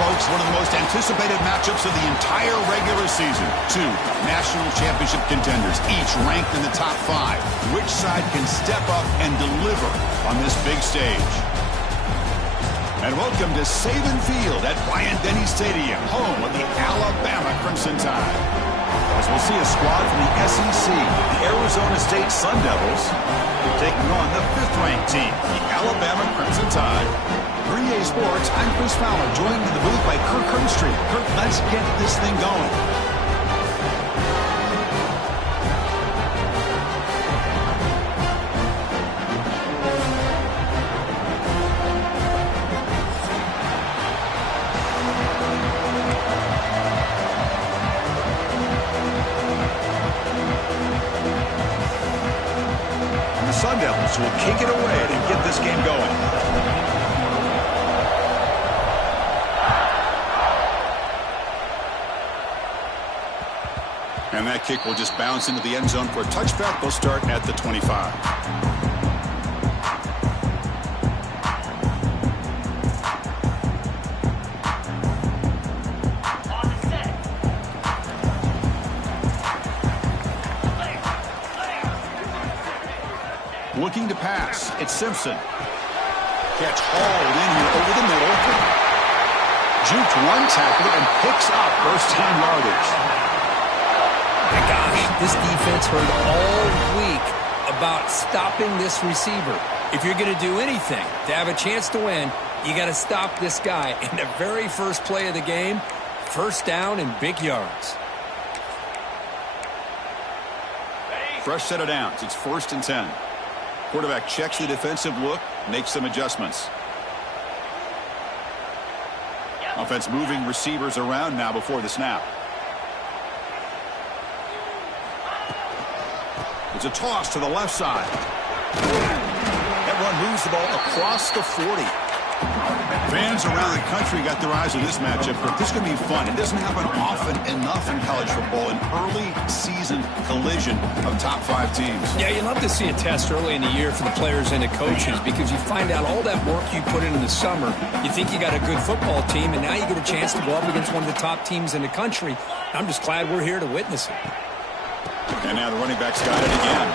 Folks, one of the most anticipated matchups of the entire regular season. Two national championship contenders, each ranked in the top 5. Which side can step up and deliver on this big stage? And welcome to Saban Field at Bryant-Denny Stadium, home of the Alabama Crimson Tide. As we'll see a squad from the SEC, the Arizona State Sun Devils, taking on the 5th-ranked team, the Alabama Crimson Tide. For EA Sports, I'm Chris Fowler, joined in the booth by Kirk Herbstreit. Kirk, let's get this thing going. Sun Devils will kick it away to get this game going. And that kick will just bounce into the end zone for a touchback. They'll start at the 25. Looking to pass. It's Simpson. Catch hauled in here over the middle. Juked one tackler and picks up first-time yardage. My gosh, this defense heard all week about stopping this receiver. If you're going to do anything to have a chance to win, you got to stop this guy. In the very first play of the game, first down and big yards. Fresh set of downs. It's 1st and 10. Quarterback checks the defensive look, makes some adjustments. Offense moving receivers around now before the snap. It's a toss to the left side. That run moves the ball across the 40. Fans around the country got their eyes on this matchup, but this is going to be fun. It doesn't happen often enough in college football, an early season collision of top 5 teams. Yeah, you love to see a test early in the year for the players and the coaches because you find out all that work you put in the summer. You think you got a good football team, and now you get a chance to go up against one of the top teams in the country. I'm just glad we're here to witness it. And now the running back's got it again.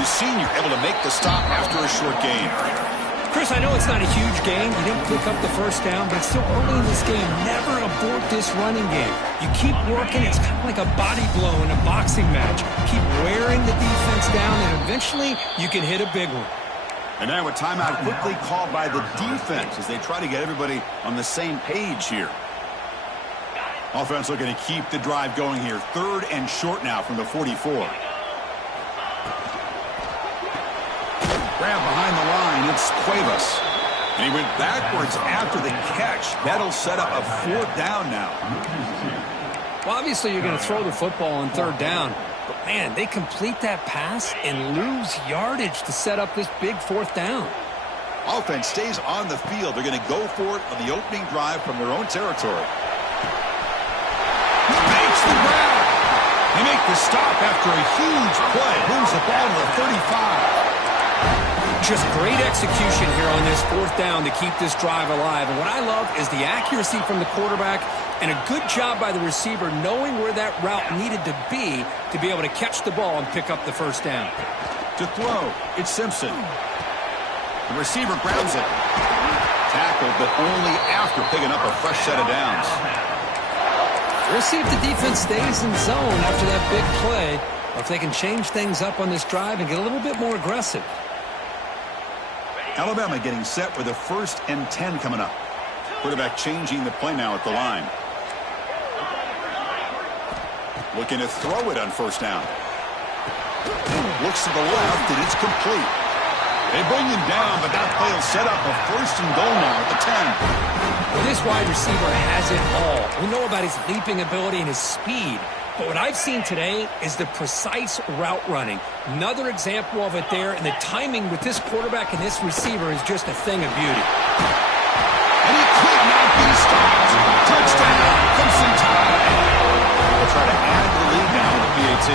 The senior able to make the stop after a short gain. Chris, I know it's not a huge game. You didn't pick up the first down, but it's still early in this game. Never abort this running game. You keep working. It's kind of like a body blow in a boxing match. Keep wearing the defense down, and eventually you can hit a big one. And now a timeout quickly called by the defense as they try to get everybody on the same page here. Offense looking to keep the drive going here. 3rd and short now from the 44. Grab behind the line, it's Cuevas. And he went backwards after the catch. That'll set up a 4th down now. Well, obviously you're going to throw the football on 3rd down. But, man, they complete that pass and lose yardage to set up this big 4th down. Offense stays on the field. They're going to go for it on the opening drive from their own territory. Makes the grab. They make the stop after a huge play. Moves the ball to the 35. Just great execution here on this 4th down to keep this drive alive. And what I love is the accuracy from the quarterback and a good job by the receiver knowing where that route needed to be able to catch the ball and pick up the first down. To throw, it's Simpson. The receiver grabs it. Tackled, but only after picking up a fresh set of downs. We'll see if the defense stays in zone after that big play, or if they can change things up on this drive and get a little bit more aggressive. Alabama getting set with a 1st and 10 coming up. Quarterback changing the play now at the line. Looking to throw it on 1st down. Looks to the left, and it's complete. They bring him down, but that play will set up a 1st and goal now at the 10. Well, this wide receiver has it all. We know about his leaping ability and his speed. But what I've seen today is the precise route running. Another example of it there, and the timing with this quarterback and this receiver is just a thing of beauty. And he could not be stopped. Touchdown, Crimson Tide. They'll try to add to the lead now with the PAT.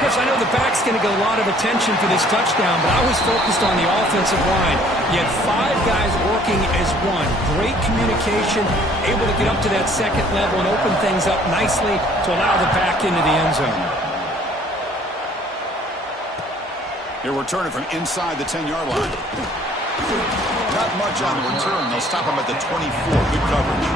Chris, I know the back's going to get a lot of attention for this touchdown, but I was focused on the offensive line. You had 5 guys working as one. Great communication, able to get up to that 2nd level and open things up nicely to allow the back into the end zone. They're returning from inside the 10-yard line. Not much on the return. They'll stop him at the 24. Good coverage.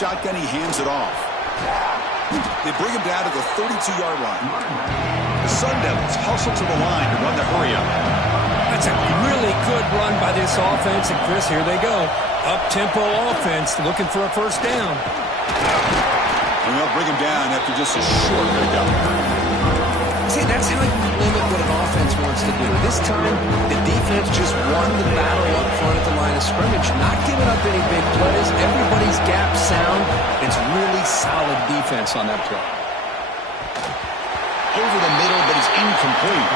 shotgun, he hands it off. They bring him down to the 32-yard line. The Sun Devils hustle to the line to run the hurry-up. That's a really good run by this offense. And, Chris, here they go. Up-tempo offense looking for a first down. And they'll bring him down after just a short pickup. See, that's how you limit what an offense wants to do. This time, the defense just won the battle up front at the line of scrimmage, not giving up any big plays. Everybody's gap sound. It's really solid defense on that play. Over the middle, but it's incomplete.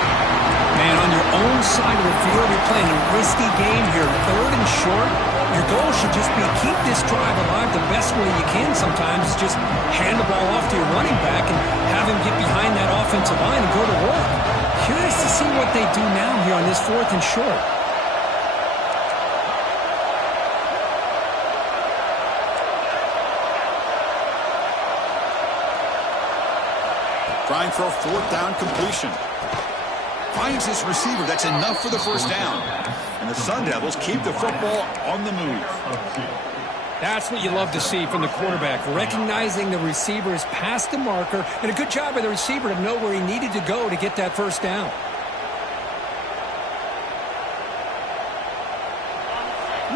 Man, on your own side of the field, you're playing a risky game here. 3rd and short. Your goal should just be keep this drive alive the best way you can sometimes. Just hand the ball off to your running back and have him get behind that offensive line and go to work. Curious to see what they do now here on this 4th and short. Trying for a 4th down completion. Finds his receiver. That's enough for the first down. And the Sun Devils keep the football on the move. That's what you love to see from the quarterback, recognizing the receiver is past the marker, and a good job by the receiver to know where he needed to go to get that first down.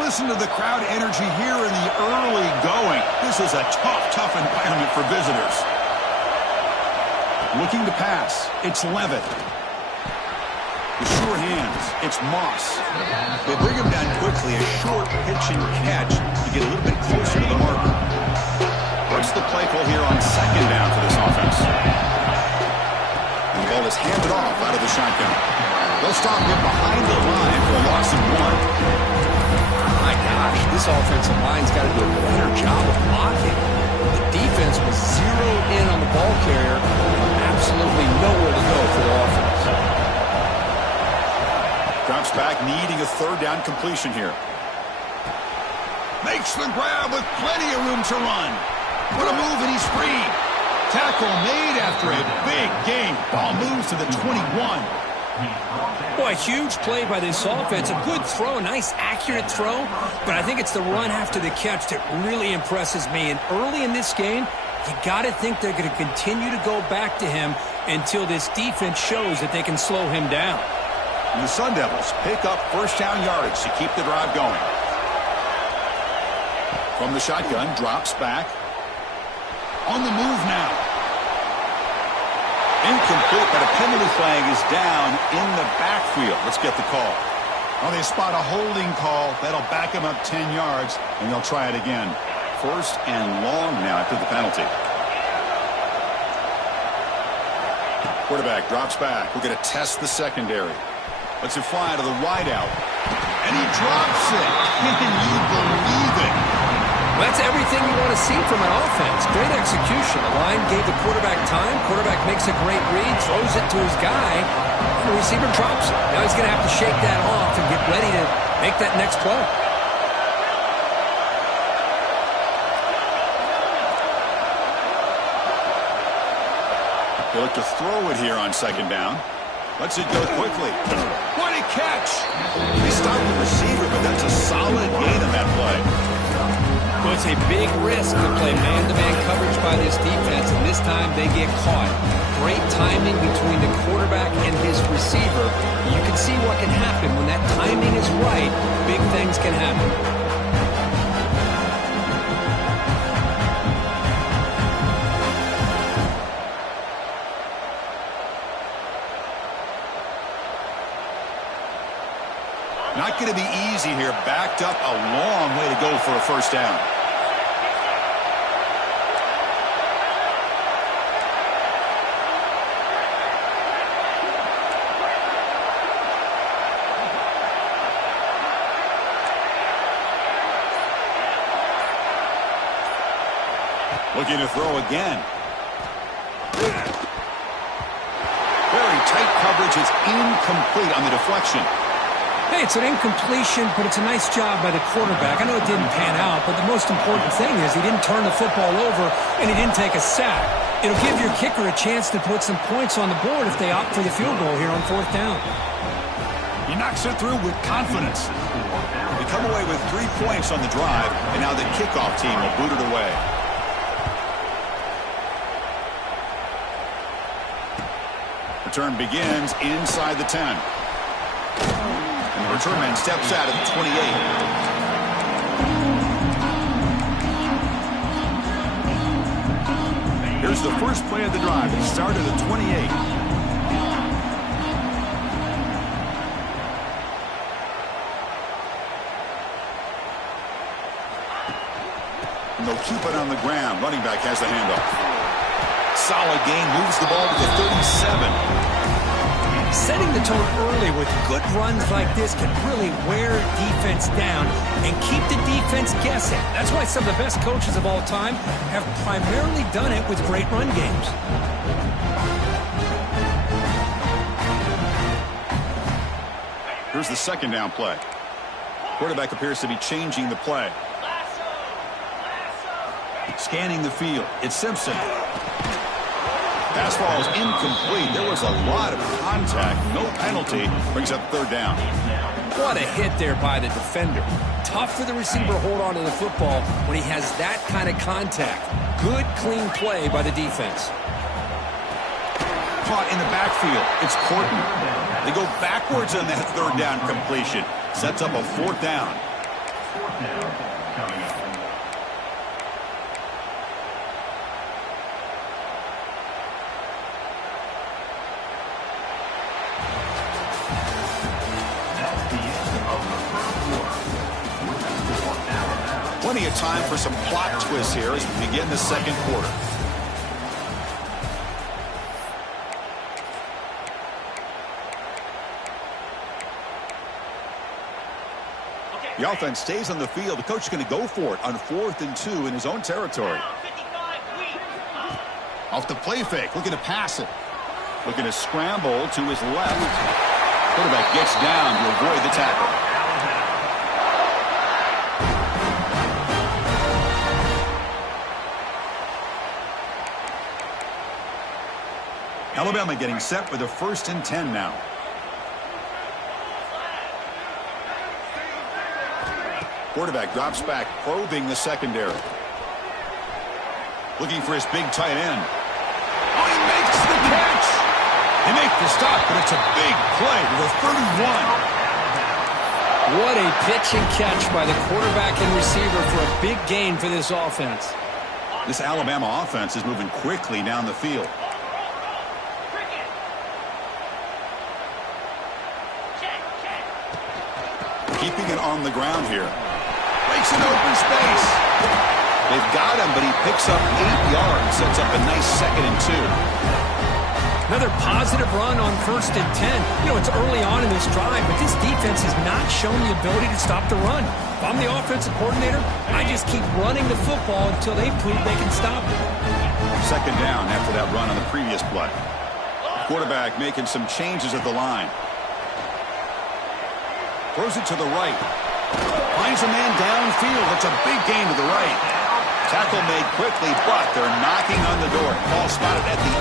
Listen to the crowd energy here in the early going. This is a tough environment for visitors. Looking to pass. It's Levitt. With sure hands, it's Moss. They bring him down quickly, a short pitch and catch to get a little bit closer to the marker. What's the play call here on 2nd down for this offense? And the ball is handed off out of the shotgun. They'll stop him behind the line for a loss of 1. My gosh, this offensive line's got to do a better job of blocking. The defense was zeroed in on the ball carrier. Absolutely nowhere to go for the offense. Drops back, needing a 3rd down completion here. Makes the grab with plenty of room to run. What a move, and he's free. Tackle made after a big gain. Ball moves to the 21. Boy, huge play by this offense. A good throw, a nice accurate throw. But I think it's the run after the catch that really impresses me. And early in this game, you got to think they're going to continue to go back to him until this defense shows that they can slow him down. And the Sun Devils pick up first down yardage to keep the drive going. From the shotgun, drops back. On the move now. Incomplete, but a penalty flag is down in the backfield. Let's get the call. Well, they spot a holding call. That'll back them up 10 yards, and they'll try it again. 1st and long now after the penalty. Quarterback drops back. We're going to test the secondary. Lets it fly to the wideout. And he drops it. Can you believe it? Well, that's everything you want to see from an offense. Great execution. The line gave the quarterback time. Quarterback makes a great read, throws it to his guy, and the receiver drops it. Now he's going to have to shake that off and get ready to make that next play. They look to throw it here on 2nd down. Lets it go quickly. What a catch! He stopped the receiver, but that's a solid gain on that play. Well, it's a big risk to play man-to-man coverage by this defense, and this time they get caught. Great timing between the quarterback and his receiver. You can see what can happen when that timing is right. Big things can happen. Not going to be easy here. Backed up a long way to go for a first down. Looking to throw again. Very tight coverage. It's incomplete on the deflection. Hey, it's an incompletion, but it's a nice job by the quarterback. I know it didn't pan out, but the most important thing is he didn't turn the football over and he didn't take a sack. It'll give your kicker a chance to put some points on the board if they opt for the field goal here on 4th down. He knocks it through with confidence. They come away with 3 points on the drive, and now the kickoff team will boot it away. Return begins inside the 10. And the return man steps out at the 28. Here's the first play of the drive. It started at 28. And they'll keep it on the ground. Running back has the handoff. Solid gain, moves the ball to the 37. Setting the tone early with good runs like this can really wear defense down and keep the defense guessing. That's why some of the best coaches of all time have primarily done it with great run games. Here's the second down play. Quarterback appears to be changing the play. Scanning the field. It's Simpson. Pass ball is incomplete. There was a lot of contact. No penalty. Brings up third down. What a hit there by the defender. Tough for the receiver to hold on to the football when he has that kind of contact. Good, clean play by the defense. Caught in the backfield. It's Courtney. They go backwards on that third down completion. Sets up a fourth down. 'Plenty of time for some plot twists here as we begin the second quarter. The offense stays on the field. The coach is going to go for it on 4th and 2 in his own territory. Off the play fake, looking to pass it. Looking to scramble to his left. Quarterback gets down to avoid the tackle. Alabama getting set for the 1st and 10 now. Quarterback drops back, probing the secondary. Looking for his big tight end. Oh, he makes the catch! They make the stop, but it's a big play to the 31. What a pitch and catch by the quarterback and receiver for a big gain for this offense. This Alabama offense is moving quickly down the field. Keeping it on the ground here. Makes an open space. They've got him, but he picks up 8 yards. Sets up a nice 2nd and 2. Another positive run on 1st and 10. You know, it's early on in this drive, but this defense has not shown the ability to stop the run. If I'm the offensive coordinator, I just keep running the football until they prove they can stop it. 2nd down after that run on the previous play. Quarterback making some changes at the line. Throws it to the right. Finds a man downfield. That's a big gain to the right. Tackle made quickly, but they're knocking on the door. Ball spotted at the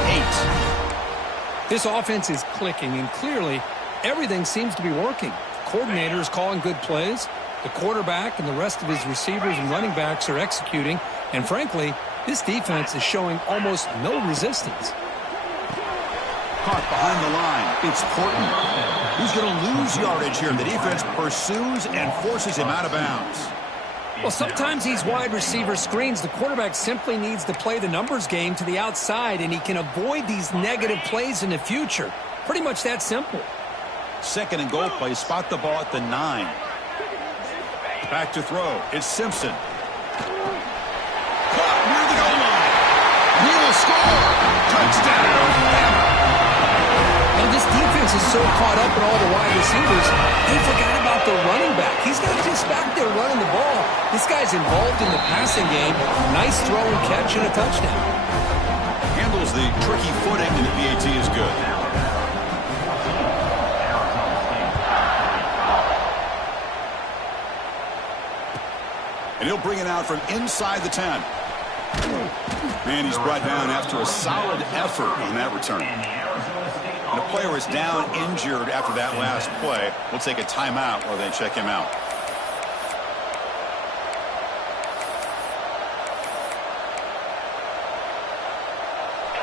8. This offense is clicking, and clearly everything seems to be working. The coordinator is calling good plays. The quarterback and the rest of his receivers and running backs are executing. And frankly, this defense is showing almost no resistance. Caught behind the line. It's Portman. He's going to lose yardage here. The defense pursues and forces him out of bounds. Well, sometimes these wide receiver screens, the quarterback simply needs to play the numbers game to the outside, and he can avoid these negative plays in the future. Pretty much that simple. 2nd and goal play. Spot the ball at the 9. Back to throw. It's Simpson. Caught near the goal line. He will score. Touchdown. Now, this defense is so caught up in all the wide receivers, they forgot about the running back. He's not just back there running the ball. This guy's involved in the passing game. Nice throw and catch and a touchdown. Handles the tricky footing, and the PAT is good. And he'll bring it out from inside the 10. And he's brought down after a solid effort on that return. And a player is down injured after that last play. We'll take a timeout while they check him out.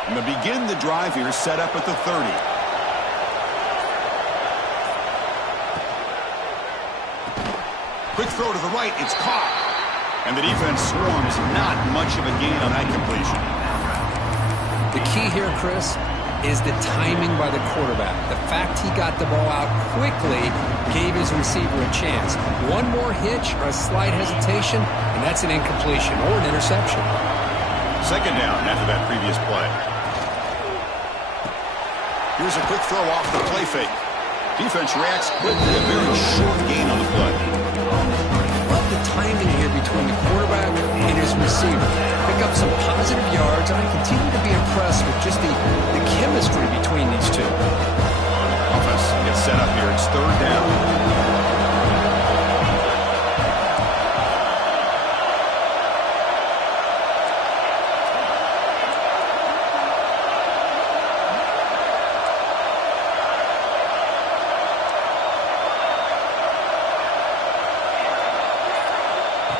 And to begin the drive here, set up at the 30. Quick throw to the right. It's caught. And the defense swarms. Not much of a gain on that completion. The key here, Chris, is the timing by the quarterback. The fact he got the ball out quickly gave his receiver a chance. One more hitch or a slight hesitation, and that's an incompletion or an interception. Second down after that previous play. Here's a quick throw off the play fake. Defense reacts quickly. A very short gain on the play. Love the timing here between the quarterback and his receiver. Pick up some positive yards, and I continue to be impressed with just the chemistry between these two. Offense gets set up here. It's third down.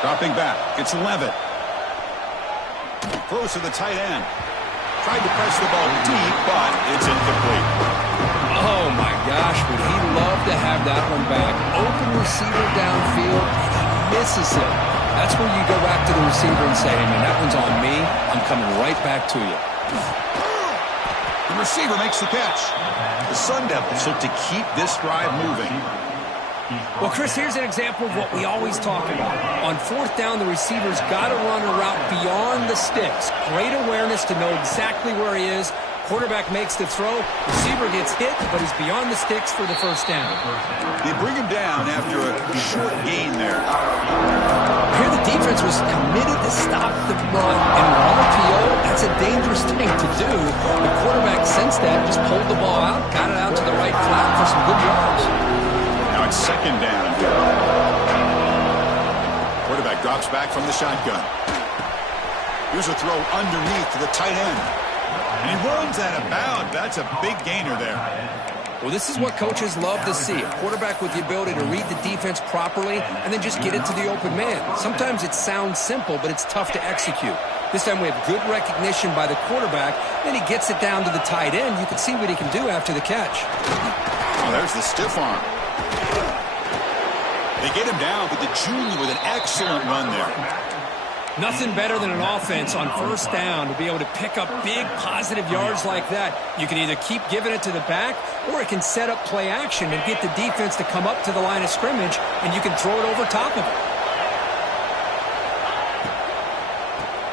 Dropping back. It's Levitt. Throws to the tight end. Tried to press the ball deep, but it's incomplete. Oh, my gosh, would he love to have that one back. Open receiver downfield, and he misses it. That's where you go back to the receiver and say, hey, man, that one's on me. I'm coming right back to you. The receiver makes the catch. The Sun Devils look to keep this drive moving. Well, Chris, here's an example of what we always talk about. On fourth down, the receiver's got to run a route beyond the sticks. Great awareness to know exactly where he is. Quarterback makes the throw. Receiver gets hit, but he's beyond the sticks for the first down. They bring him down after a short gain there. Here the defense was committed to stop the run, and on RPO, that's a dangerous thing to do. The quarterback sensed that, just pulled the ball out, got it out to the right flat for some good yards. Now it's second down. Quarterback drops back from the shotgun. Here's a throw underneath to the tight end. And he runs out of bounds. That's a big gainer there. Well, this is what coaches love to see. A quarterback with the ability to read the defense properly and then just get it to the open man. Sometimes it sounds simple, but it's tough to execute. This time we have good recognition by the quarterback. Then he gets it down to the tight end. You can see what he can do after the catch. Oh, there's the stiff arm. They get him down, but the junior with an excellent run there. Nothing better than an offense on first down to be able to pick up big positive yards like that. You can either keep giving it to the back, or it can set up play action and get the defense to come up to the line of scrimmage, and you can throw it over top of it.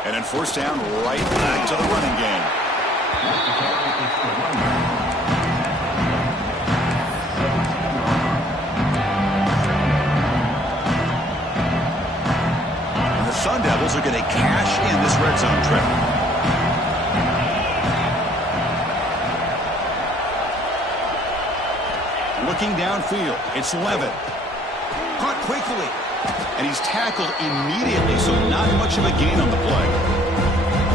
And then first down, right back to the running game. Sun Devils are going to cash in this red zone trip. Looking downfield, it's Levitt. Caught quickly, and he's tackled immediately, so not much of a gain on the play.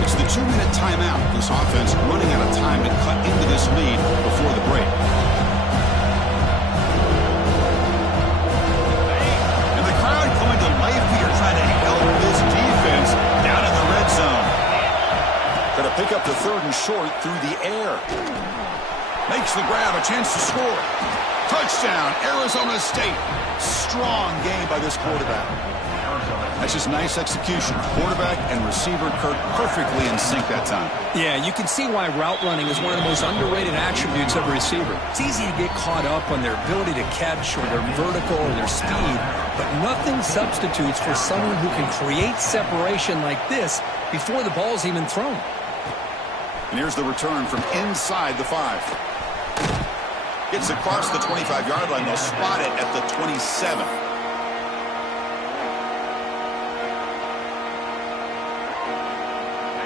It's the 2-minute timeout. This offense running out of time to cut into this lead before the break. And the crowd coming to life here, trying to help this defense down in the red zone. Going to pick up the third and short through the air. Makes the grab, a chance to score. Touchdown, Arizona State. Strong game by this quarterback. That's just nice execution. Quarterback and receiver Kirk perfectly in sync that time. Yeah, you can see why route running is one of the most underrated attributes of a receiver. It's easy to get caught up on their ability to catch or their vertical or their speed, but nothing substitutes for someone who can create separation like this before the ball's even thrown. And here's the return from inside the 5. Gets across the 25-yard line. They'll spot it at the 27.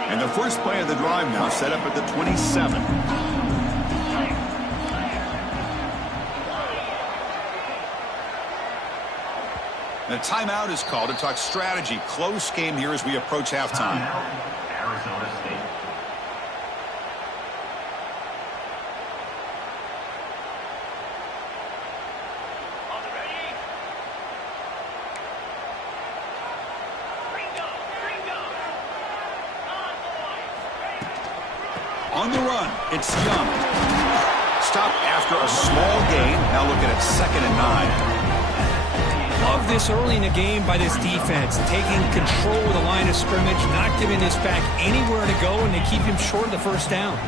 And the first play of the drive now set up at the 27. And a timeout is called to talk strategy. Close game here as we approach halftime. Arizona State. On the run, it's Young. Stopped after a small gain. Now looking at 2nd and 9. Love this this early in the game by this defense, taking control of the line of scrimmage, not giving this back anywhere to go, and they keep him short of the first down.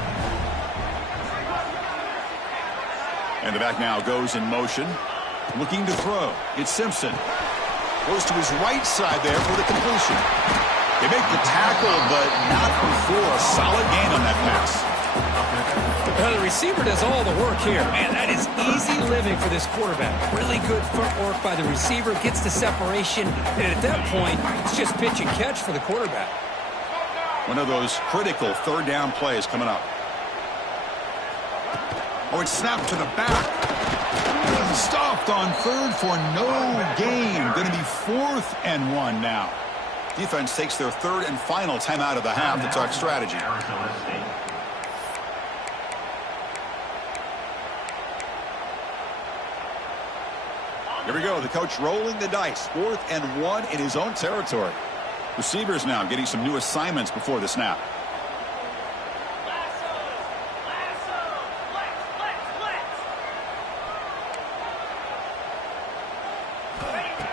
And the back now goes in motion, looking to throw. It's Simpson. Goes to his right side there for the completion. They make the tackle, but not before a solid gain on that pass. Well, the receiver does all the work here. Man, that is easy living for this quarterback. Really good footwork by the receiver, gets the separation, and at that point, it's just pitch and catch for the quarterback. One of those critical third down plays coming up. Oh, it's snapped to the back. Stopped on third for no gain. Going to be 4th and 1 now. Defense takes their third and final timeout of the half to talk strategy. Arizona State. Here we go. The coach rolling the dice. 4th and 1 in his own territory. Receivers now getting some new assignments before the snap.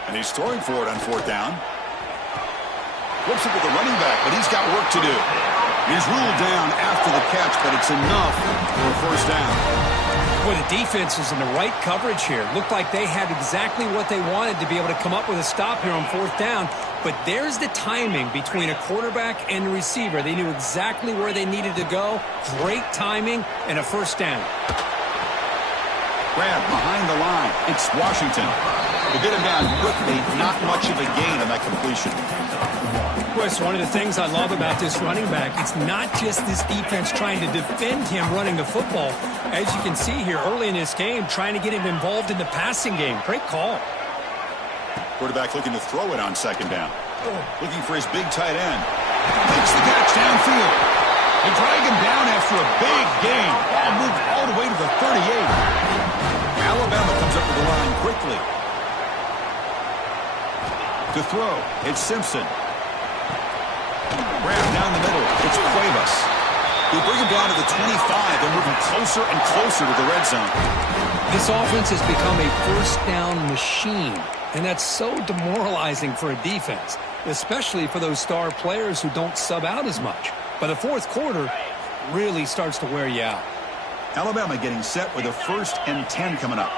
And he's throwing for it on 4th down. Flips it with the running back, but he's got work to do. He's ruled down after the catch, but it's enough for a first down. Boy, the defense is in the right coverage here. Looked like they had exactly what they wanted to be able to come up with a stop here on 4th down. But there's the timing between a quarterback and a receiver. They knew exactly where they needed to go. Great timing and a first down. Grab behind the line. It's Washington. They get him down quickly. Not much of a gain on that completion. Well, it's one of the things I love about this running back. It's not just this defense trying to defend him running the football. As you can see here early in this game, trying to get him involved in the passing game. Great call. Quarterback looking to throw it on 2nd down. Looking for his big tight end. Makes the catch downfield. They drag him down after a big gain. Ball moved all the way to the 38. Alabama comes up to the line quickly. To throw, it's Simpson. Grab down the middle, it's Cuevas. They bring him down to the 25. They're moving closer and closer to the red zone. This offense has become a first down machine, and that's so demoralizing for a defense, especially for those star players who don't sub out as much. By the 4th quarter, really starts to wear you out. Alabama getting set with a 1st and 10 coming up.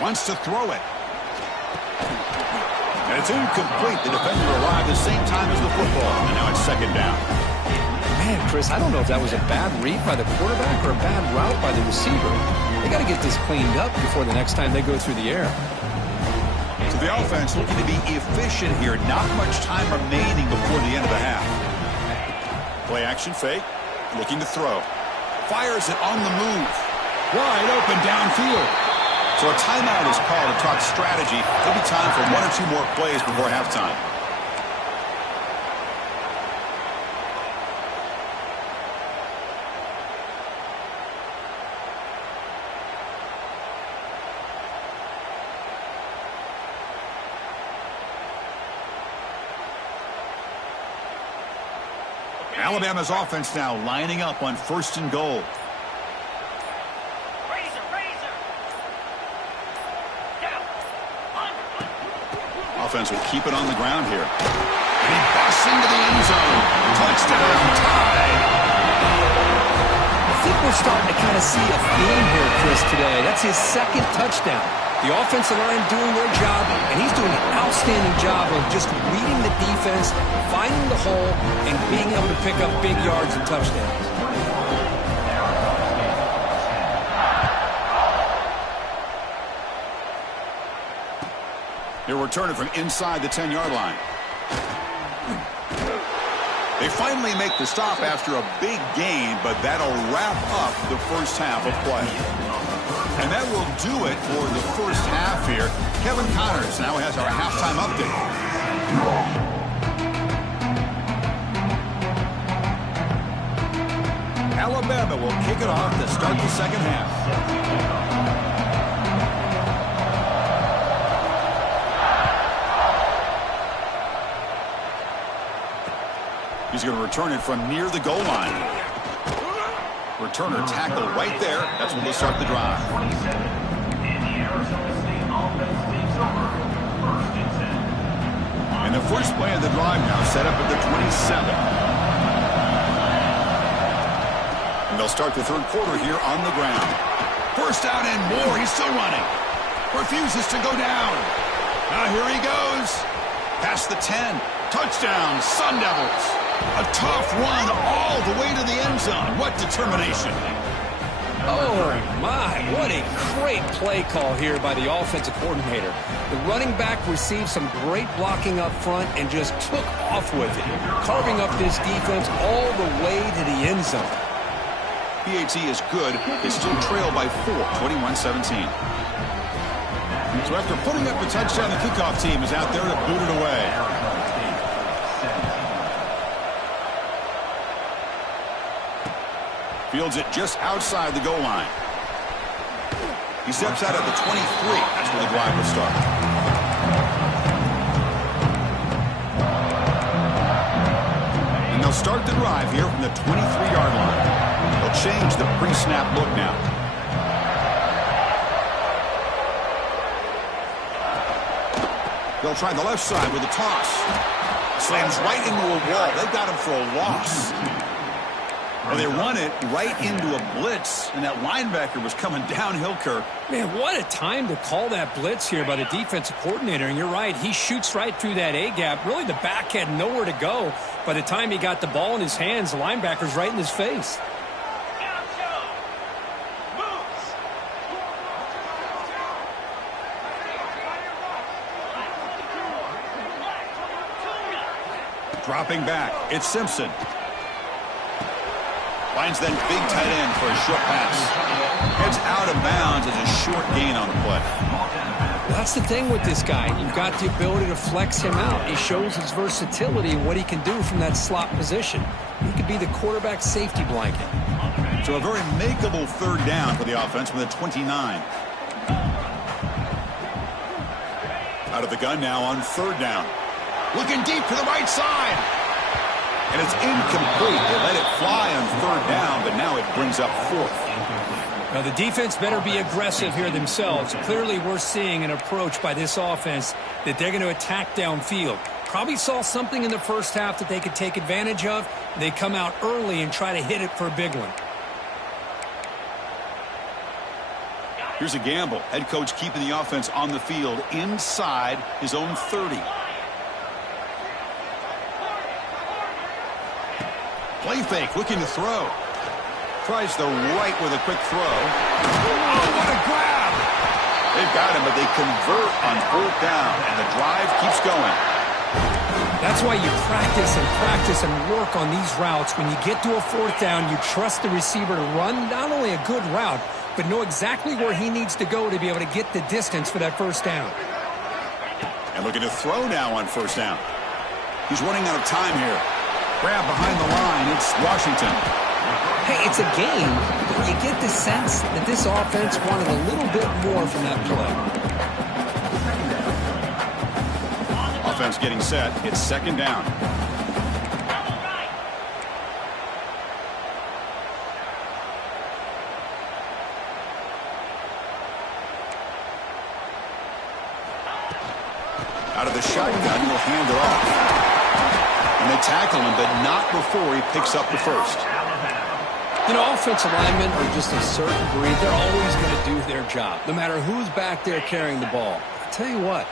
Wants to throw it. And it's incomplete. The defender arrived the same time as the football. And now it's 2nd down. Man, Chris, I don't know if that was a bad read by the quarterback or a bad route by the receiver. They got to get this cleaned up before the next time they go through the air. So the offense looking to be efficient here. Not much time remaining before the end of the half. Play action fake. Looking to throw. Fires it on the move. Wide open downfield. So a timeout is called to talk strategy. There'll be time for 1 or 2 more plays before halftime. Alabama's offense now lining up on 1st and goal. Offense will keep it on the ground here. And he busts into the end zone. Touchdown, tied. I think we're starting to kind of see a theme here, Chris, today. That's his 2nd touchdown. The offensive line doing their job, and he's doing an outstanding job of just reading the defense, finding the hole, and being able to pick up big yards and touchdowns. They're returning from inside the 10-yard line. They finally make the stop after a big gain, but that'll wrap up the first half of play. And that will do it for the first half here. Kevin Connors now has our halftime update. Alabama will kick it off to start the second half. He's going to return it from near the goal line. Returner tackle right there. That's when they start the drive. In the Arizona State offense. set up at the 27. And they'll start the third quarter here on the ground. First down and more. He's still running. Refuses to go down. Now here he goes. Past the 10. Touchdown, Sun Devils. A tough run all the way to the end zone. What determination. Oh, my. What a great play call here by the offensive coordinator. The running back received some great blocking up front and just took off with it, carving up this defense all the way to the end zone. PAT is good. They still trail by 4, 21-17. So after putting up a touchdown, the kickoff team is out there to boot it away. Fields it just outside the goal line. He steps out at the 23. That's where the drive will start. And they'll start the drive here from the 23-yard line. They'll change the pre-snap look now. They'll try the left side with a toss. Slams right into a wall. They got him for a loss. Well, they run it right into a blitz, and that linebacker was coming downhill, Kirk. Man, what a time to call that blitz here by the defensive coordinator. And you're right, he shoots right through that A-gap. Really, the back had nowhere to go. By the time he got the ball in his hands, the linebacker's right in his face. Dropping back, it's Simpson. Finds that big tight end for a short pass. Heads out of bounds as a short gain on the play. That's the thing with this guy. You've got the ability to flex him out. He shows his versatility and what he can do from that slot position. He could be the quarterback safety blanket. So a very makeable third down for the offense from the 29. Out of the gun now on third down. Looking deep to the right side. And it's incomplete. They let it fly on third down, but now it brings up fourth. Now the defense better be aggressive here themselves. Clearly we're seeing an approach by this offense that they're going to attack downfield. Probably saw something in the first half that they could take advantage of. They come out early and try to hit it for a big one. Here's a gamble. Head coach keeping the offense on the field inside his own 30. Play fake, looking to throw. Tries the right with a quick throw. Oh, what a grab! They've got him, but they convert on fourth down, and the drive keeps going. That's why you practice and work on these routes. When you get to a fourth down, you trust the receiver to run not only a good route, but know exactly where he needs to go to be able to get the distance for that first down. And looking to throw now on first down. He's running out of time here. Grab behind the line. It's Washington. Hey, it's a game, but you get the sense that this offense wanted a little bit more from that play. Offense getting set. It's second down. Out of the shotgun, he'll hand it off. And they tackle him, but not before he picks up the first. You know, offensive linemen are just a certain breed. They're always going to do their job, no matter who's back there carrying the ball. I tell you what,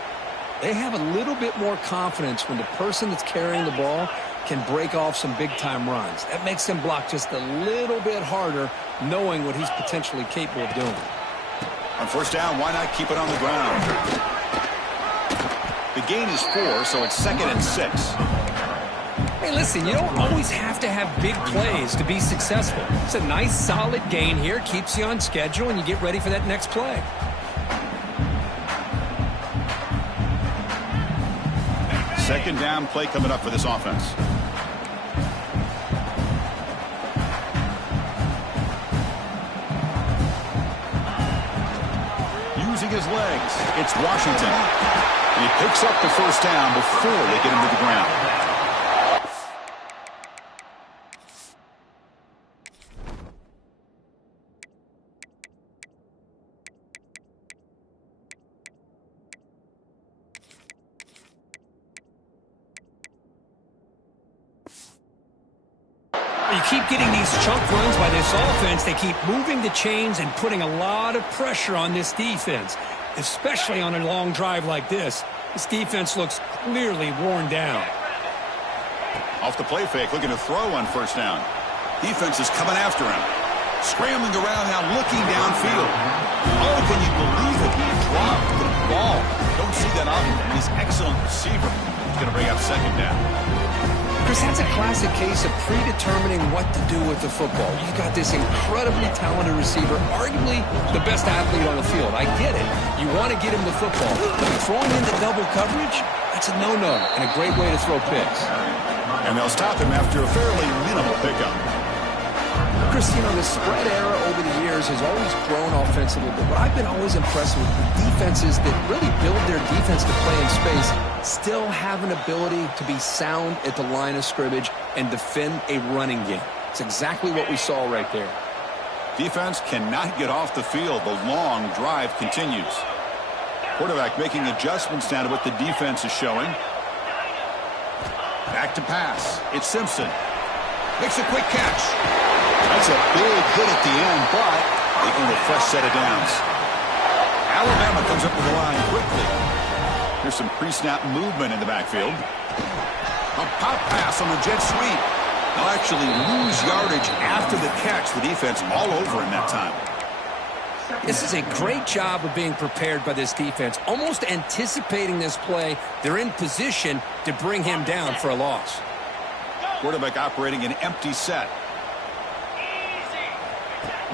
they have a little bit more confidence when the person that's carrying the ball can break off some big-time runs. That makes them block just a little bit harder, knowing what he's potentially capable of doing. On first down, why not keep it on the ground? The gain is 4, so it's second and 6. Hey, listen, you don't always have to have big plays to be successful. It's a nice, solid gain here, keeps you on schedule, and you get ready for that next play. Second down play coming up for this offense. Using his legs, it's Washington. And he picks up the first down before they get him to the ground. keep getting these chunk runs by this offense, they keep moving the chains and putting a lot of pressure on this defense, especially on a long drive like this. This defense looks clearly worn down. Off the play fake, looking to throw on first down. Defense is coming after him. Scrambling around now, looking downfield. Oh, can you believe it? He dropped the ball. Don't see that often from this excellent receiver. He's going to bring up second down. Chris, that's a classic case of predetermining what to do with the football. You've got this incredibly talented receiver, arguably the best athlete on the field. I get it. You want to get him the football. But throwing into double coverage, that's a no-no and a great way to throw picks. And they'll stop him after a fairly minimal pickup. Chris, you know, the spread era over the years has always grown offensively, but what I've been always impressed with the defenses that really build their defense to play in space still have an ability to be sound at the line of scrimmage and defend a running game. It's exactly what we saw right there. Defense cannot get off the field. The long drive continues. Quarterback making adjustments now to what the defense is showing. Back to pass. It's Simpson. Makes a quick catch. That's a big hit at the end, but they can get a fresh set of downs. Alabama comes up to the line quickly. There's some pre-snap movement in the backfield. A pop pass on the jet sweep. They'll actually lose yardage after the catch. The defense all over in that time. This is a great job of being prepared by this defense, almost anticipating this play. They're in position to bring him down for a loss. Quarterback operating an empty set.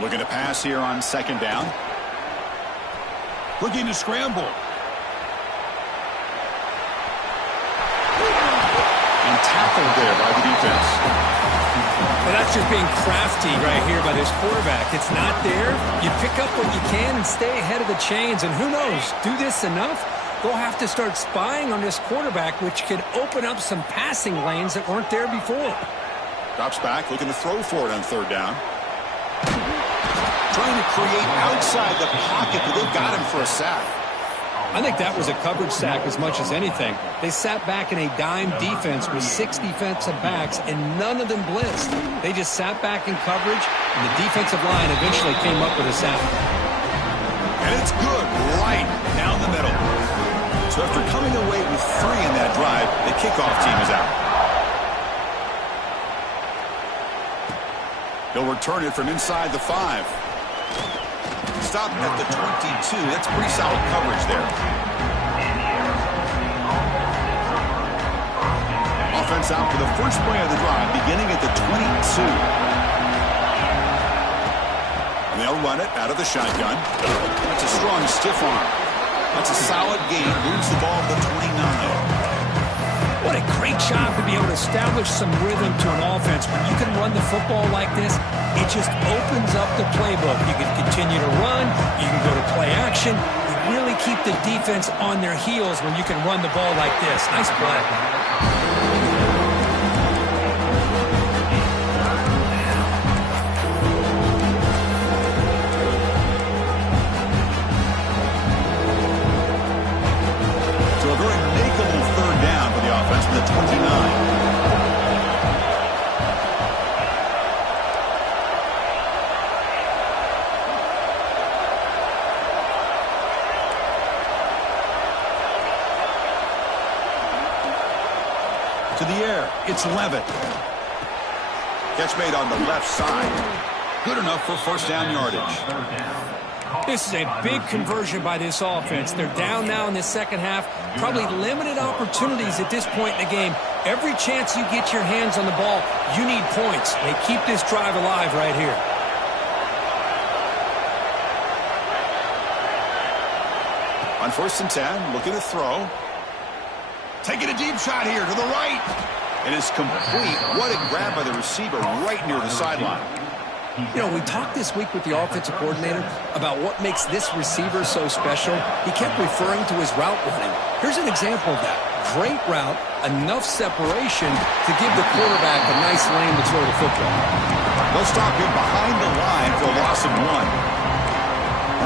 Looking to pass here on second down. Looking to scramble. And tackled there by the defense. Well, that's just being crafty right here by this quarterback. It's not there. You pick up what you can and stay ahead of the chains. And who knows, do this enough, they'll have to start spying on this quarterback, which could open up some passing lanes that weren't there before. Drops back, looking to throw for it on third down. Trying to create outside the pocket, but they've got him for a sack. I think that was a coverage sack as much as anything. They sat back in a dime defense with 6 defensive backs, and none of them blitzed. They just sat back in coverage, and the defensive line eventually came up with a sack. And it's good, right down the middle. So after coming away with 3 in that drive, the kickoff team is out. He'll return it from inside the 5. Stop at the 22. That's pretty solid coverage there. Offense out for the first play of the drive, beginning at the 22. And they'll run it out of the shotgun. That's a strong stiff arm. That's a solid gain. Moves the ball to the 29. What a great job to be able to establish some rhythm to an offense. When you can run the football like this, it just opens up the playbook. You can continue to run. You can go to play action. You really keep the defense on their heels when you can run the ball like this. Nice play. So a very makeable third down for the offense from the 29. To the air, it's Levitt. Catch made on the left side. Good enough for first down yardage. This is a big conversion by this offense. They're down now in the second half. Probably limited opportunities at this point in the game. Every chance you get your hands on the ball, you need points. They keep this drive alive right here. On first and 10, looking to throw. Taking a deep shot here to the right. It is complete. What a grab by the receiver right near the sideline. You know, we talked this week with the offensive coordinator about what makes this receiver so special. He kept referring to his route running. Here's an example of that. Great route, enough separation to give the quarterback a nice lane to throw the football. They'll stop him behind the line for a loss of 1.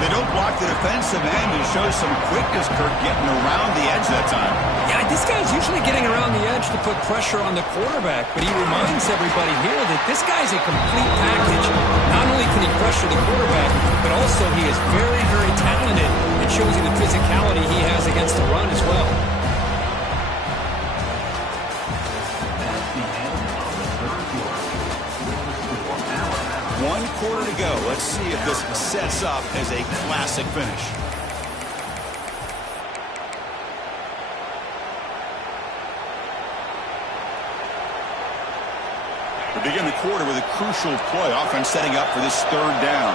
They don't block the defensive end and show some quickness, Kirk, getting around the edge that time. Yeah, this guy's usually getting around the edge to put pressure on the quarterback, but he reminds everybody here that this guy's a complete package. Not only can he pressure the quarterback, but also he is very, very talented. It shows you the physicality he has against the run as well. One quarter to go. Let's see if this sets up as a classic finish. We begin the quarter with a crucial play. Offense setting up for this third down.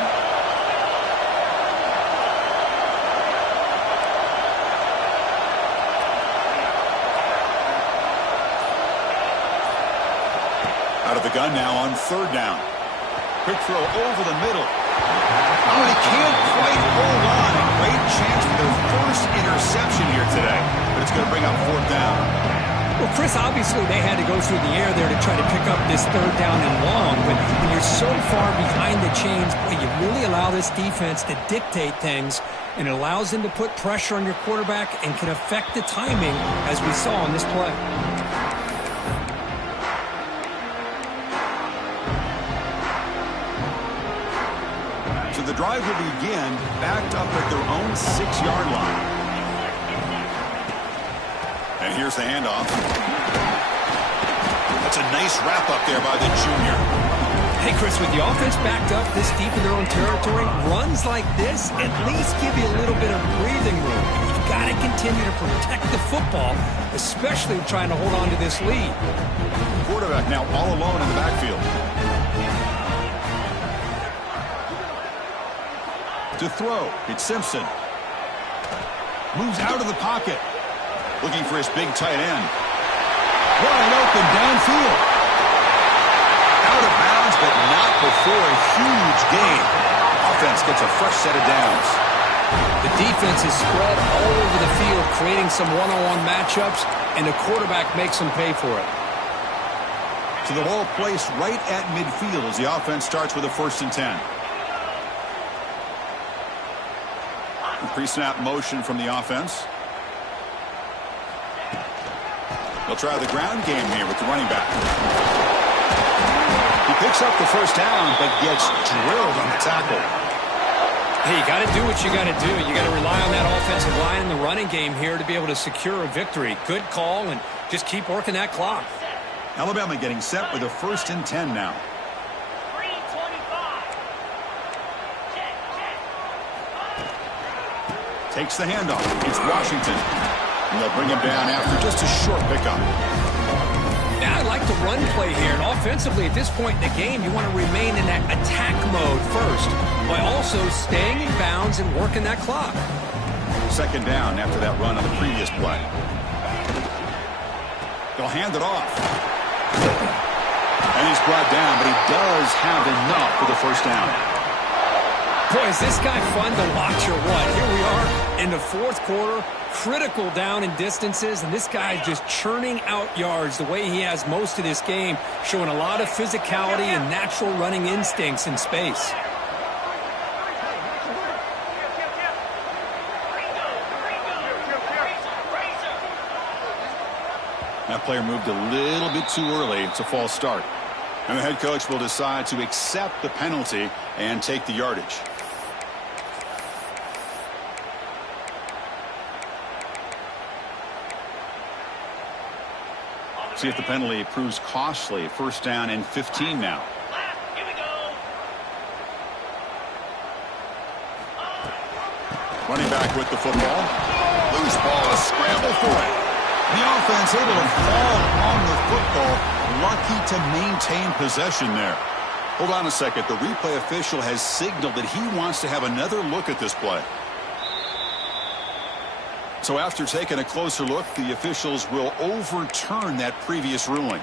Out of the gun now on third down. Quick throw over the middle. Oh, he can't quite hold on. A great chance for their first interception here today. But it's going to bring up fourth down. Well, Chris, obviously they had to go through the air there to try to pick up this third down and long. But when you're so far behind the chains, boy, you really allow this defense to dictate things. And it allows them to put pressure on your quarterback and can affect the timing, as we saw on this play. The drive will begin backed up at their own 6-yard line. And here's the handoff. That's a nice wrap up there by the junior. Hey, Chris, with the offense backed up this deep in their own territory, runs like this at least give you a little bit of breathing room. You've got to continue to protect the football, especially trying to hold on to this lead. Quarterback now all alone in the backfield. To throw, it's Simpson. Moves out of the pocket. Looking for his big tight end. Wide open downfield. Out of bounds, but not before a huge gain. Offense gets a fresh set of downs. The defense is spread all over the field, creating some one-on-one matchups, and the quarterback makes them pay for it. So the ball placed right at midfield as the offense starts with a 1st and 10. Pre-snap motion from the offense. They'll try the ground game here with the running back. He picks up the first down, but gets drilled on the tackle. Hey, you got to do what you got to do. You got to rely on that offensive line in the running game here to be able to secure a victory. Good call, and just keep working that clock. Alabama getting set with a 1st and 10 now. Takes the handoff. It's Washington. And they'll bring him down after just a short pickup. Yeah, I like the run play here. And offensively, at this point in the game, you want to remain in that attack mode first, while also staying in bounds and working that clock. 2nd down after that run on the previous play. They'll hand it off. And he's brought down, but he does have enough for the 1st down. Boy, is this guy fun to watch or what? Here we are in the 4th quarter, critical down in distances, and this guy is just churning out yards the way he has most of this game, showing a lot of physicality and natural running instincts in space. That player moved a little bit too early. It's a false start. And the head coach will decide to accept the penalty and take the yardage. See if the penalty proves costly. 1st down and 15 now. Running back with the football. Loose ball, a scramble for it. The offense able to fall on the football. Lucky to maintain possession there. Hold on a second. The replay official has signaled that he wants to have another look at this play. So after taking a closer look, the officials will overturn that previous ruling.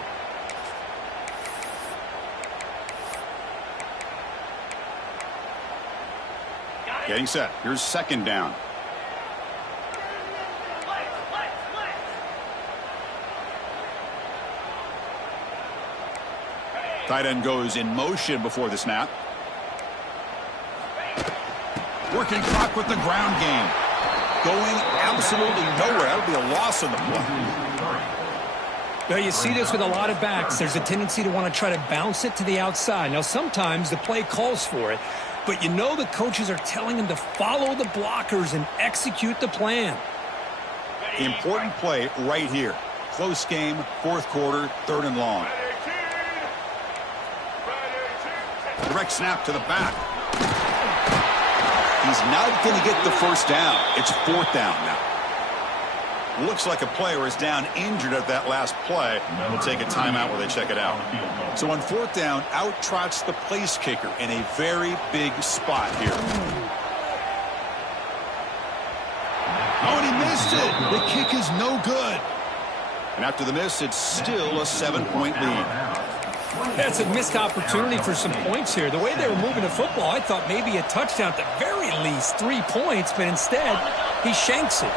Getting set. Here's 2nd down. Tight end goes in motion before the snap. Working clock with the ground game. Going absolutely nowhere. That would be a loss on the play. Well, you see this with a lot of backs. There's a tendency to want to try to bounce it to the outside. Now, sometimes the play calls for it, but you know the coaches are telling them to follow the blockers and execute the plan. Important play right here. Close game, fourth quarter, 3rd and long. Direct snap to the back. He's not going to get the first down. It's 4th down now. Looks like a player is down injured at that last play. We'll take a timeout while they check it out. So on 4th down, out trots the place kicker in a very big spot here. Oh, and he missed it. The kick is no good. And after the miss, it's still a 7-point lead. That's a missed opportunity for some points here. The way they were moving the football, I thought maybe a touchdown at the very least, 3 points, but instead, he shanks it.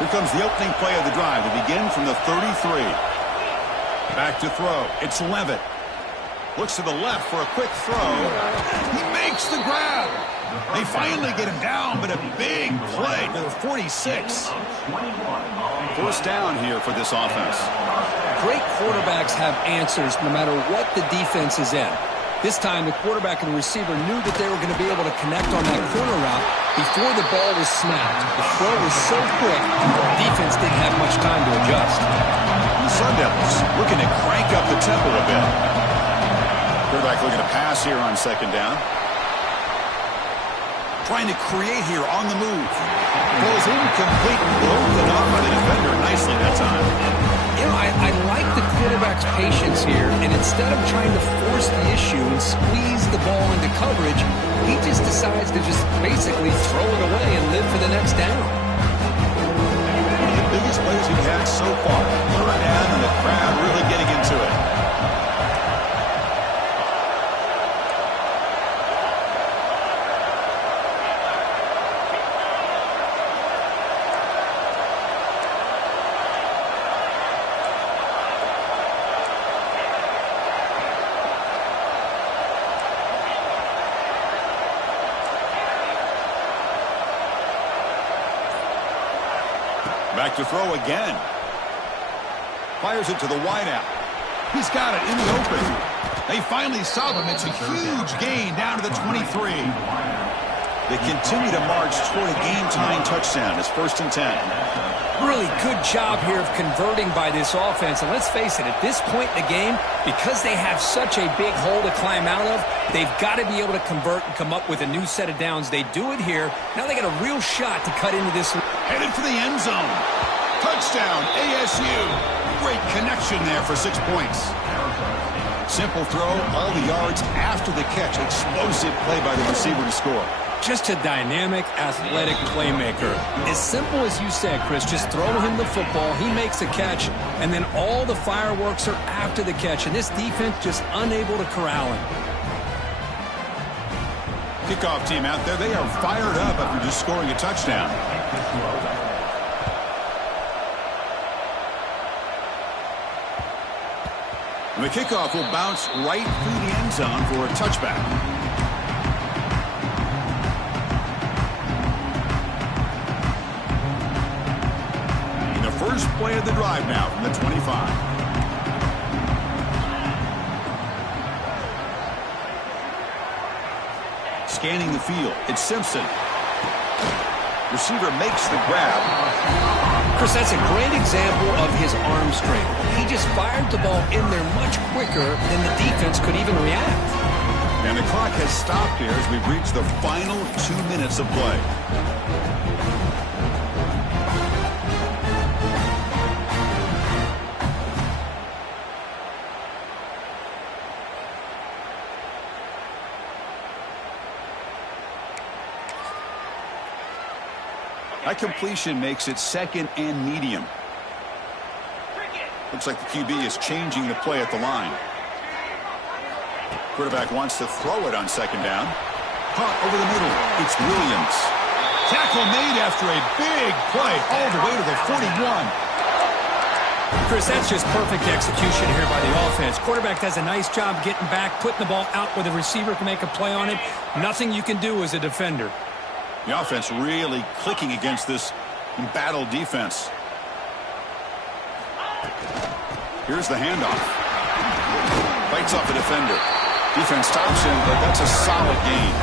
Here comes the opening play of the drive. They begin from the 33. Back to throw. It's Levitt. Looks to the left for a quick throw. He makes the grab. They finally get him down, but a big play to the 46. 1st down here for this offense. Great quarterbacks have answers no matter what the defense is in. This time, the quarterback and the receiver knew that they were going to be able to connect on that corner route before the ball was snapped. The throw was so quick, the defense didn't have much time to adjust. The Sun Devils looking to crank up the tempo a bit. Quarterback looking to pass here on 2nd down. Trying to create here on the move. Goes incomplete, broken up by the defender nicely that time. You know, I like the quarterback's patience here, and instead of trying to force the issue and squeeze the ball into coverage, he just decides to just basically throw it away and live for the next down. One of the biggest plays we've had so far. 3rd down, and the crowd really getting into it. Back to throw again. Fires it to the wideout. He's got it in the open. They finally stop him. It's a huge gain down to the 23. They continue to march toward a game-tying touchdown. It's 1st and 10. Really good job here of converting by this offense. And let's face it, at this point in the game, because they have such a big hole to climb out of, they've got to be able to convert and come up with a new set of downs. They do it here. Now they got a real shot to cut into this. Headed for the end zone. Touchdown, ASU. Great connection there for 6 points. Simple throw, all the yards after the catch. Explosive play by the receiver to score. Just a dynamic, athletic playmaker. As simple as you said, Chris, just throw him the football, he makes a catch, and then all the fireworks are after the catch, and this defense just unable to corral him. Kickoff team out there, they are fired up after just scoring a touchdown. And the kickoff will bounce right through the end zone for a touchback. First play of the drive now from the 25. Scanning the field, it's Simpson. Receiver makes the grab. Chris, that's a great example of his arm strength. He just fired the ball in there much quicker than the defense could even react. And the clock has stopped here as we've reached the final 2 minutes of play. That completion makes it 2nd and medium. Looks like the QB is changing the play at the line. Quarterback wants to throw it on 2nd down. Caught over the middle. It's Williams. Tackle made after a big play all the way to the 41. Chris, that's just perfect execution here by the offense. Quarterback does a nice job getting back, putting the ball out where the receiver can make a play on it. Nothing you can do as a defender. The offense really clicking against this embattled defense. Here's the handoff. Fights off a defender. Defense stops him, but that's a solid gain.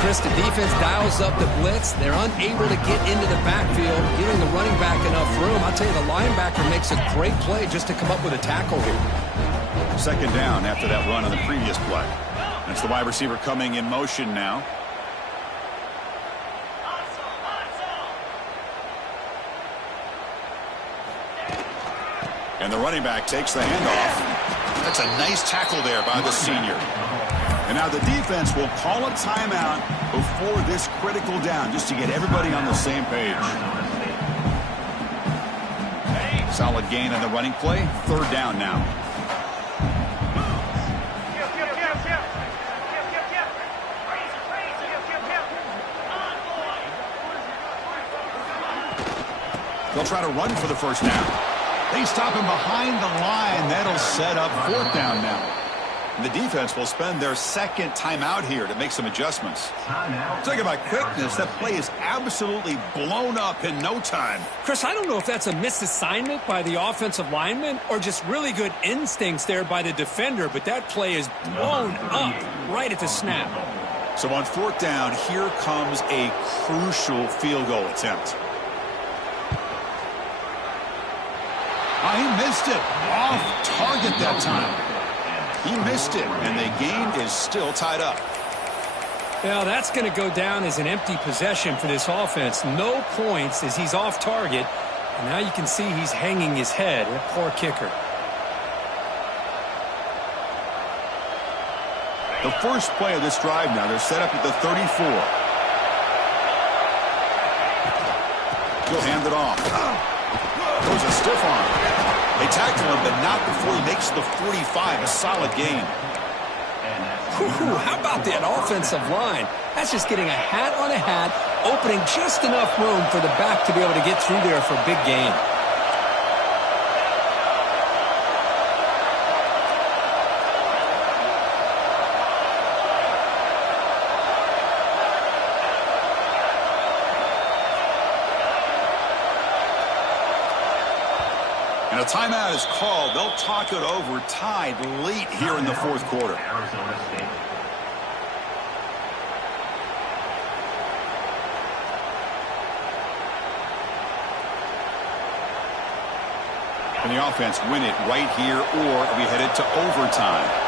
Chris, the defense dials up the blitz. They're unable to get into the backfield, giving the running back enough room. I'll tell you, the linebacker makes a great play just to come up with a tackle here. Second down after that run on the previous play. That's the wide receiver coming in motion now. And the running back takes the handoff. That's a nice tackle there by the senior. And now the defense will call a timeout before this critical down, just to get everybody on the same page. Solid gain on the running play. Third down now. They'll try to run for the first down. They stop him behind the line. That'll set up fourth down now. And the defense will spend their second timeout here to make some adjustments. Talking about quickness, that play is absolutely blown up in no time. Chris, I don't know if that's a misassignment by the offensive lineman or just really good instincts there by the defender, but that play is blown up right at the snap. So on fourth down, here comes a crucial field goal attempt. He missed it. Off target that time. He missed it, and the game is still tied up. Well, that's going to go down as an empty possession for this offense. No points as he's off target. And now you can see he's hanging his head. A poor kicker. The first play of this drive now, they're set up at the 34. He'll hand it off. Goes a stiff arm. They tackle him, but not before he makes the 45. A solid gain. How about that offensive line? That's just getting a hat on a hat, opening just enough room for the back to be able to get through there for a big gain. And a timeout is called. They'll talk it over, tied late here in the fourth quarter. Can the offense win it right here, or are we headed to overtime?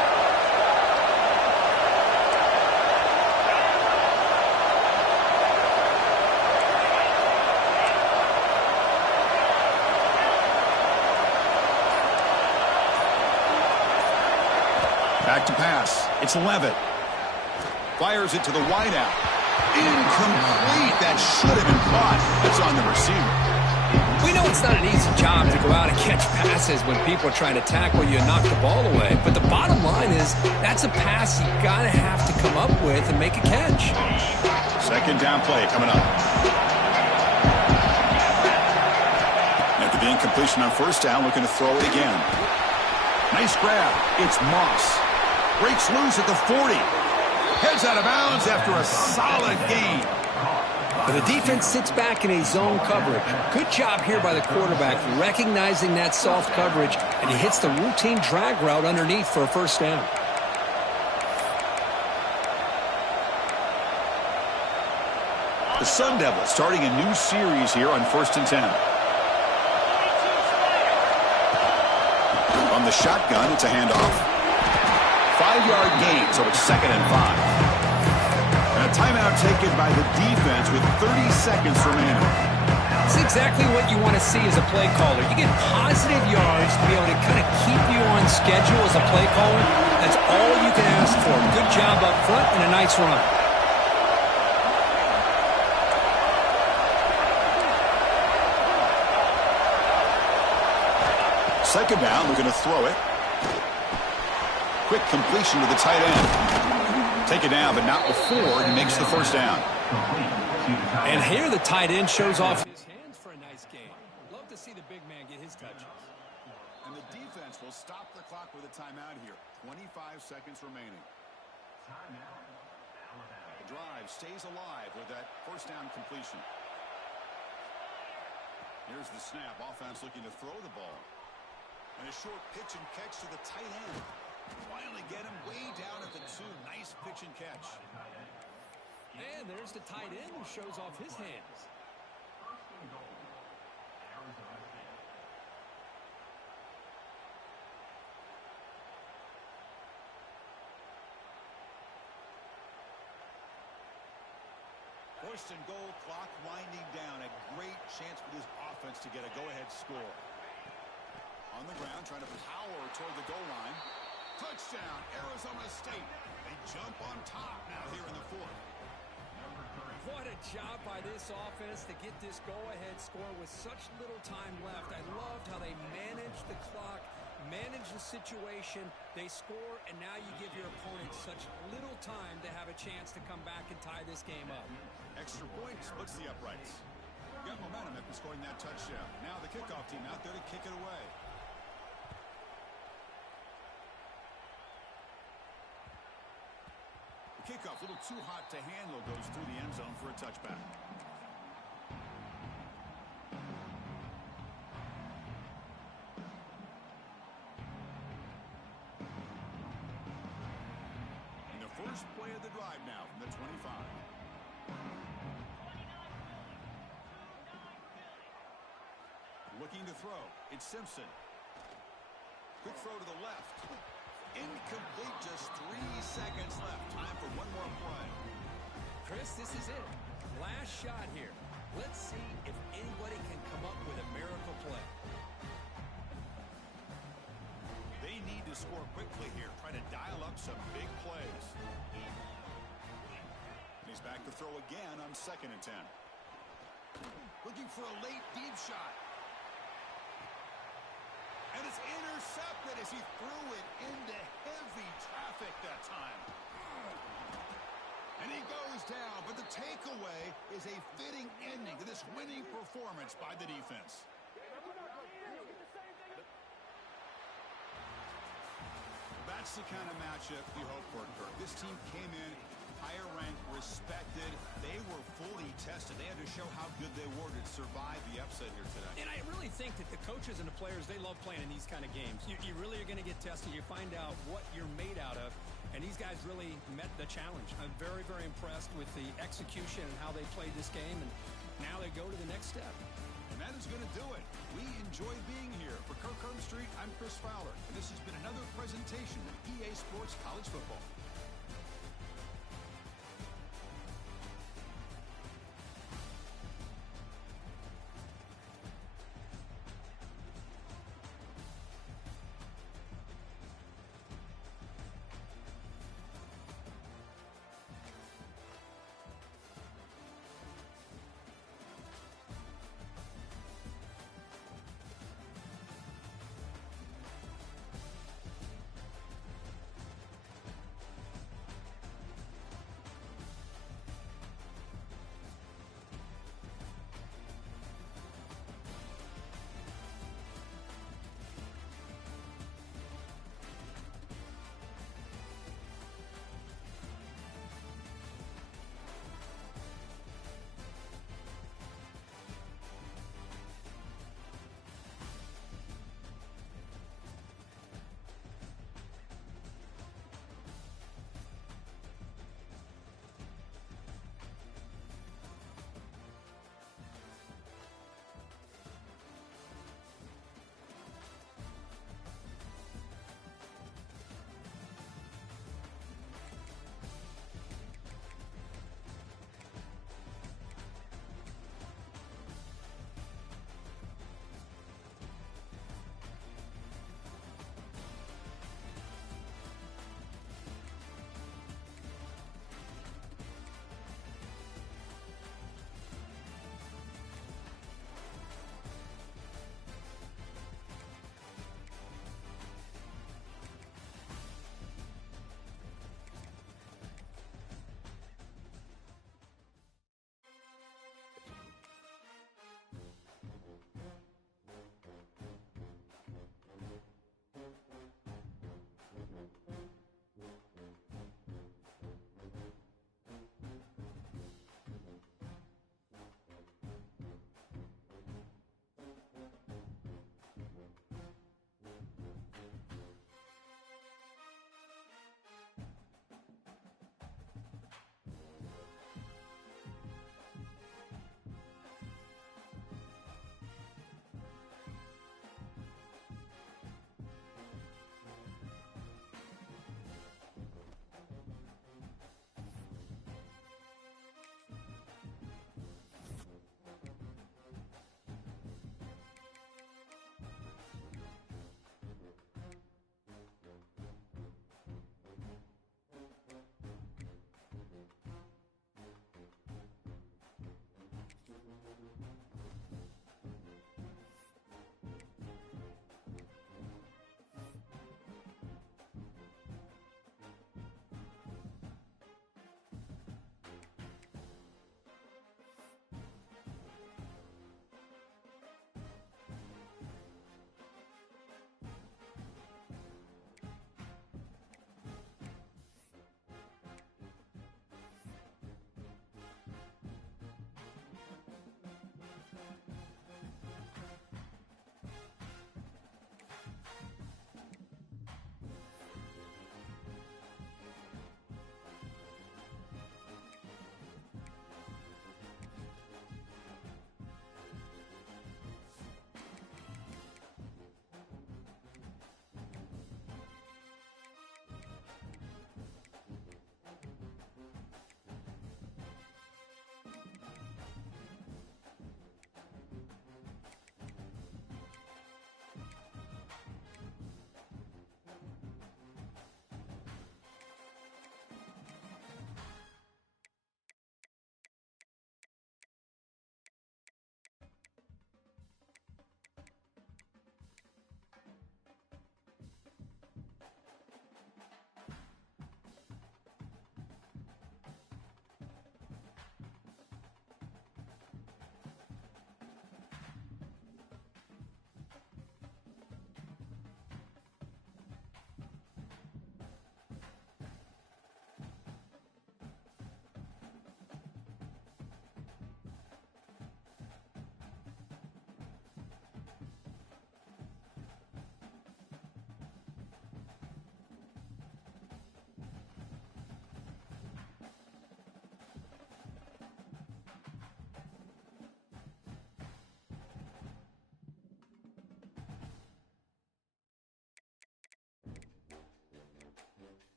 Back to pass. It's Levitt. Fires it to the wideout. Incomplete. That should have been caught. It's on the receiver. We know it's not an easy job to go out and catch passes when people are trying to tackle you and knock the ball away. But the bottom line is that's a pass you got to have to come up with and make a catch. Second down play coming up. After the incompletion on first down, looking to throw it again. Nice grab. It's Moss. Breaks loose at the 40. Heads out of bounds after a solid gain. But the defense sits back in a zone coverage. Good job here by the quarterback, recognizing that soft coverage, and he hits the routine drag route underneath for a first down. The Sun Devils starting a new series here on 1st and 10. On the shotgun, it's a handoff. 5-yard gain, so it's 2nd and 5. And a timeout taken by the defense with 30 seconds remaining. That's exactly what you want to see as a play caller. You get positive yards to be able to kind of keep you on schedule as a play caller. That's all you can ask for. Good job up front and a nice run. Second down, we're going to throw it. Quick completion to the tight end. Take it down, but not before he makes the first down. And here the tight end shows off his hands for a nice game. Love to see the big man get his touches. And the defense will stop the clock with a timeout here. 25 seconds remaining. The drive stays alive with that first down completion. Here's the snap. Offense looking to throw the ball. And a short pitch and catch to the tight end. Finally get him way down at the 2. Nice pitch and catch. And there's the tight end who shows off his hands. First and goal, Arizona State. First and goal, clock winding down. A great chance for this offense to get a go-ahead score. On the ground, trying to power toward the goal line. Touchdown, Arizona State. They jump on top now here in the 4th. What a job by this offense to get this go-ahead score with such little time left. I loved how they managed the clock, managed the situation. They score, and now you give your opponent such little time to have a chance to come back and tie this game up. Extra point splits the uprights. Got momentum after scoring that touchdown. Now the kickoff team out there to kick it away. Kickoff, a little too hot to handle, goes through the end zone for a touchback. And the first play of the drive now from the 25. Looking to throw. It's Simpson. Quick throw to the left. Incomplete, just 3 seconds left. Time for one more play. Chris, this is it. Last shot here. Let's see if anybody can come up with a miracle play. They need to score quickly here. Try to dial up some big plays. He's back to throw again on 2nd and 10. Looking for a late deep shot. And it's intercepted as he threw it into heavy traffic that time. And he goes down, but the takeaway is a fitting ending to this winning performance by the defense. That's the kind of matchup you hope for, Kirk. This team came in higher ranked, respected. They were fully tested. They had to show how good they were to survive the upset here today. And I really think that the coaches and the players, they love playing in these kind of games. You really are going to get tested. You find out what you're made out of. And these guys really met the challenge. I'm very, very impressed with the execution and how they played this game. And now they go to the next step. And that is going to do it. We enjoy being here. For Kirk Herbstreit, I'm Chris Fowler. And this has been another presentation of EA Sports College Football.